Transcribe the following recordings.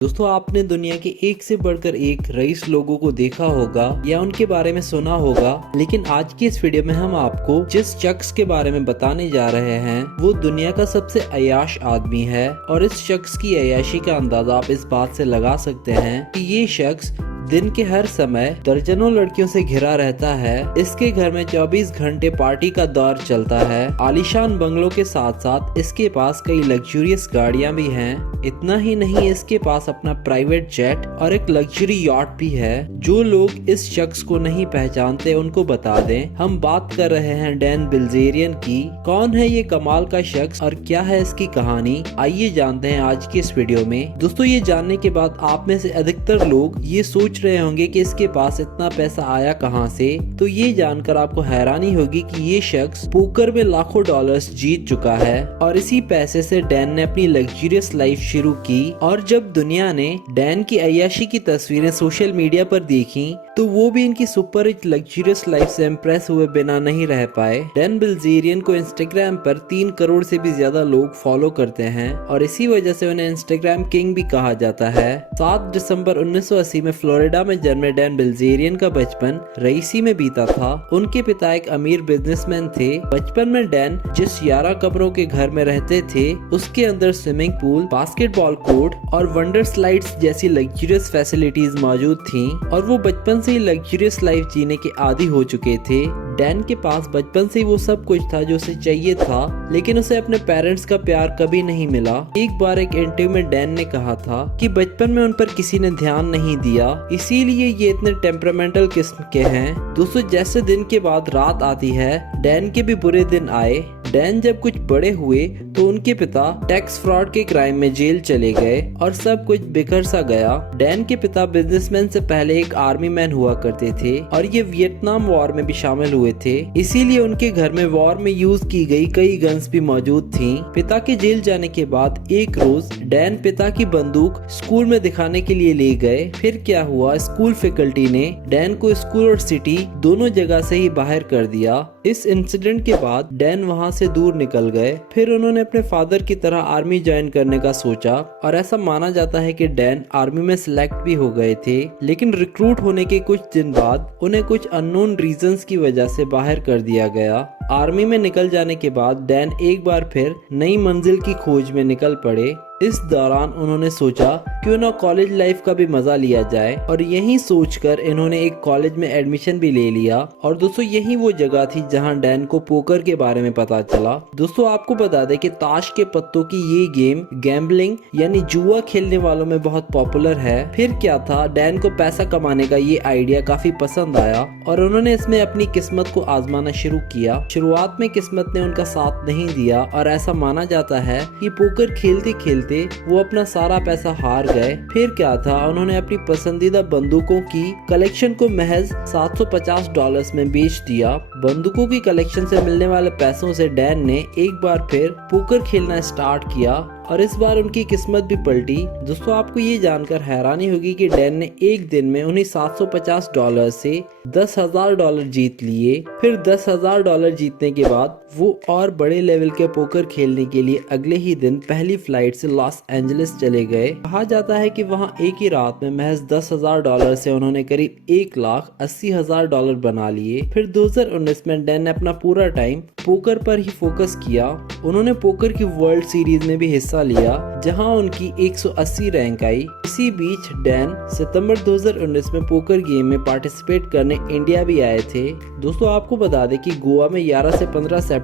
दोस्तों आपने दुनिया के एक से बढ़कर एक रईस लोगों को देखा होगा या उनके बारे में सुना होगा, लेकिन आज की इस वीडियो में हम आपको जिस शख्स के बारे में बताने जा रहे हैं वो दुनिया का सबसे अय्याश आदमी है। और इस शख्स की अय्याशी का अंदाजा आप इस बात से लगा सकते हैं कि ये शख्स दिन के हर समय दर्जनों लड़कियों से घिरा रहता है। इसके घर में 24 घंटे पार्टी का दौर चलता है। आलीशान बंगलों के साथ साथ इसके पास कई लग्जरियस गाड़ियां भी हैं। इतना ही नहीं, इसके पास अपना प्राइवेट जेट और एक लग्जरी यॉट भी है। जो लोग इस शख्स को नहीं पहचानते उनको बता दें, हम बात कर रहे हैं डैन बिल्जेरियन की। कौन है ये कमाल का शख्स और क्या है इसकी कहानी, आइए जानते हैं आज की इस वीडियो में। दोस्तों ये जानने के बाद आप में से अधिकतर लोग ये सोच रहे होंगे कि इसके पास इतना पैसा आया कहां से। तो ये जानकर आपको हैरानी होगी कि ये शख्स पोकर में लाखों डॉलर्स जीत चुका है और इसी पैसे से डैन ने अपनी लग्जरियस लाइफ शुरू की। और जब दुनिया ने डैन की अय्याशी की तस्वीरें सोशल मीडिया पर देखी तो वो भी इनकी सुपर रिच लग्जरियस लाइफ से इम्प्रेस हुए बिना नहीं रह पाए। डैन बिल्जेरियन को इंस्टाग्राम पर 3 करोड़ से भी ज्यादा लोग फॉलो करते हैं और इसी वजह से उन्हें इंस्टाग्राम किंग भी कहा जाता है। 7 दिसंबर 1980 में फ्लोरिडा में जन्मे डैन बिल्जेरियन का बचपन रईसी में बीता था। उनके पिता एक अमीर बिजनेसमैन थे। बचपन में डैन जिस 11 कमरों के घर में रहते थे उसके अंदर स्विमिंग पूल, बास्केटबॉल कोर्ट और वंडर स्लाइड्स जैसी लग्जरियस फैसिलिटीज मौजूद थीं और वो बचपन से ही लग्जरियस लाइफ जीने के आदी हो चुके थे। डैन के पास बचपन से ही वो सब कुछ था जो उसे चाहिए था, लेकिन उसे अपने पेरेंट्स का प्यार कभी नहीं मिला। एक बार एक इंटरव्यू में डैन ने कहा था कि बचपन में उन पर किसी ने ध्यान नहीं दिया, इसीलिए ये इतने टेम्परामेंटल किस्म के हैं। दोस्तों जैसे दिन के बाद रात आती है, डैन के भी बुरे दिन आए। डैन जब कुछ बड़े हुए तो उनके पिता टैक्स फ्रॉड के क्राइम में जेल चले गए और सब कुछ बिखर सा गया। डैन के पिता बिजनेसमैन से पहले एक आर्मी मैन हुआ करते थे और ये वियतनाम वॉर में भी शामिल हुए थे, इसीलिए उनके घर में वॉर में यूज की गई कई गन्स भी मौजूद थीं। पिता के जेल जाने के बाद एक रोज डैन पिता की बंदूक स्कूल में दिखाने के लिए ले गए। फिर क्या हुआ, स्कूल फैकल्टी ने डैन को स्कूल और सिटी दोनों जगह से ही बाहर कर दिया। इस इंसिडेंट के बाद डैन वहां से दूर निकल गए। फिर उन्होंने अपने फादर की तरह आर्मी ज्वाइन करने का सोचा और ऐसा माना जाता है कि डैन आर्मी में सिलेक्ट भी हो गए थे, लेकिन रिक्रूट होने के कुछ दिन बाद उन्हें कुछ अननोन रीजंस की वजह से बाहर कर दिया गया। आर्मी में निकल जाने के बाद डैन एक बार फिर नई मंजिल की खोज में निकल पड़े। इस दौरान उन्होंने सोचा क्यों ना कॉलेज लाइफ का भी मजा लिया जाए और यही सोचकर इन्होंने एक कॉलेज में एडमिशन भी ले लिया। और दोस्तों यही वो जगह थी जहां डैन को पोकर के बारे में पता चला। दोस्तों आपको बता दें कि ताश के पत्तों की ये गेम गैम्बलिंग यानी जुआ खेलने वालों में बहुत पॉपुलर है। फिर क्या था, डैन को पैसा कमाने का ये आइडिया काफी पसंद आया और उन्होंने इसमें अपनी किस्मत को आजमाना शुरू किया। शुरुआत में किस्मत ने उनका साथ नहीं दिया और ऐसा माना जाता है कि पोकर खेलते खेलते वो अपना सारा पैसा हार गए। फिर क्या था, उन्होंने अपनी पसंदीदा बंदूकों की कलेक्शन को महज $750 में बेच दिया। बंदूकों की कलेक्शन से मिलने वाले पैसों से डैन ने एक बार फिर पोकर खेलना स्टार्ट किया और इस बार उनकी किस्मत भी पलटी। दोस्तों आपको ये जानकर हैरानी होगी कि डैन ने एक दिन में उन्हीं $750 से $10,000 जीत लिए। फिर $10,000 जीतने के बाद वो और बड़े लेवल के पोकर खेलने के लिए अगले ही दिन पहली फ्लाइट से लॉस एंजलिस चले गए। कहा जाता है कि वहाँ एक ही रात में महज $10,000 से उन्होंने करीब $1,80,000 बना लिए। फिर 2019 में डैन ने अपना पूरा टाइम पोकर पर ही फोकस किया। उन्होंने पोकर की वर्ल्ड सीरीज में भी हिस्सा लिया जहां उनकी 180 रैंक आई। इसी बीच डैन सितंबर 2019 में पोकर गेम में पार्टिसिपेट करने इंडिया भी आए थे। दोस्तों आपको बता दें कि गोवा में 11 से 15 सितंबर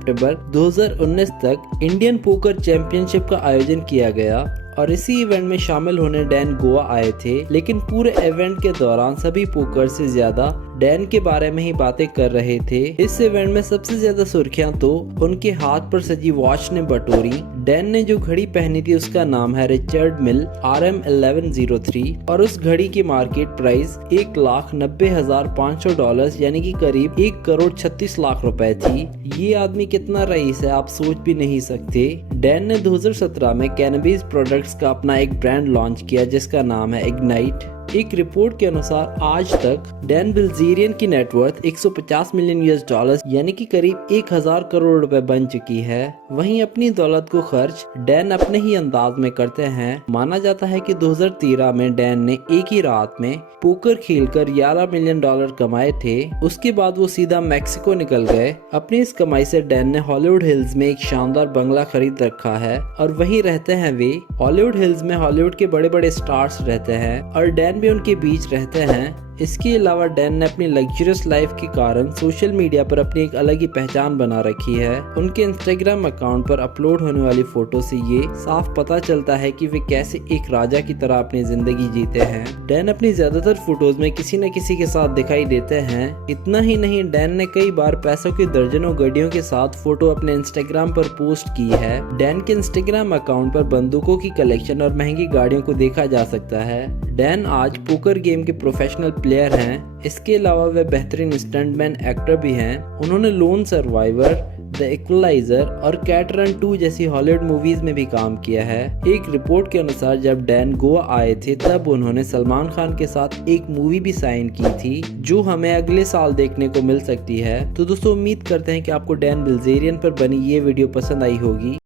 2019 तक इंडियन पोकर चैंपियनशिप का आयोजन किया गया और इसी इवेंट में शामिल होने डैन गोवा आए थे। लेकिन पूरे इवेंट के दौरान सभी पोकर से ज्यादा डैन के बारे में ही बातें कर रहे थे। इस इवेंट में सबसे ज्यादा सुर्खियां तो उनके हाथ पर सजी वॉच ने बटोरी। डैन ने जो घड़ी पहनी थी उसका नाम है रिचर्ड मिल RM1103 और उस घड़ी की मार्केट प्राइस $1,90,500 यानी कि करीब 1,36,00,000 रुपए थी। ये आदमी कितना रईस है आप सोच भी नहीं सकते। डैन ने 2017 में कैनबीज प्रोडक्ट्स का अपना एक ब्रांड लॉन्च किया जिसका नाम है इग्नाइट। एक रिपोर्ट के अनुसार आज तक डैन बिल्जेरियन की नेटवर्थ 150 मिलियन US डॉलर यानी कि करीब 1000 करोड़ रुपए बन चुकी है। वहीं अपनी दौलत को खर्च डैन अपने ही अंदाज में करते हैं। माना जाता है कि 2013 में डैन ने एक ही रात में पोकर खेलकर 11 मिलियन डॉलर कमाए थे। उसके बाद वो सीधा मैक्सिको निकल गए। अपनी इस कमाई से डैन ने हॉलीवुड हिल्स में एक शानदार बंगला खरीद रखा है और वहीं रहते हैं वे। हॉलीवुड हिल्स में हॉलीवुड के बड़े बड़े स्टार्स रहते हैं और डैन भी उनके बीच रहते हैं। इसके अलावा डैन ने अपनी लग्जरियस लाइफ के कारण सोशल मीडिया पर अपनी एक अलग ही पहचान बना रखी है। उनके इंस्टाग्राम अकाउंट पर अपलोड होने वाली फोटो से ये साफ पता चलता है कि वे कैसे एक राजा की तरह अपनी जिंदगी जीते हैं। डैन अपनी ज्यादातर फोटोज में किसी न किसी के साथ दिखाई देते हैं। इतना ही नहीं, डैन ने कई बार पैसों की दर्जनों गाड़ियों के साथ फोटो अपने इंस्टाग्राम पर पोस्ट की है। डैन के इंस्टाग्राम अकाउंट पर बंदूकों की कलेक्शन और महंगी गाड़ियों को देखा जा सकता है। डैन आज पोकर गेम के प्रोफेशनल प्लेयर हैं। इसके अलावा वे बेहतरीन स्टंटमैन एक्टर भी हैं। उन्होंने लोन सर्वाइवर, द इक्वलाइजर और कैट रन 2 जैसी हॉलीवुड मूवीज में भी काम किया है। एक रिपोर्ट के अनुसार जब डैन गोवा आए थे तब उन्होंने सलमान खान के साथ एक मूवी भी साइन की थी जो हमें अगले साल देखने को मिल सकती है। तो दोस्तों, उम्मीद करते हैं कि आपको डैन बिल्जेरियन पर बनी ये वीडियो पसंद आई होगी।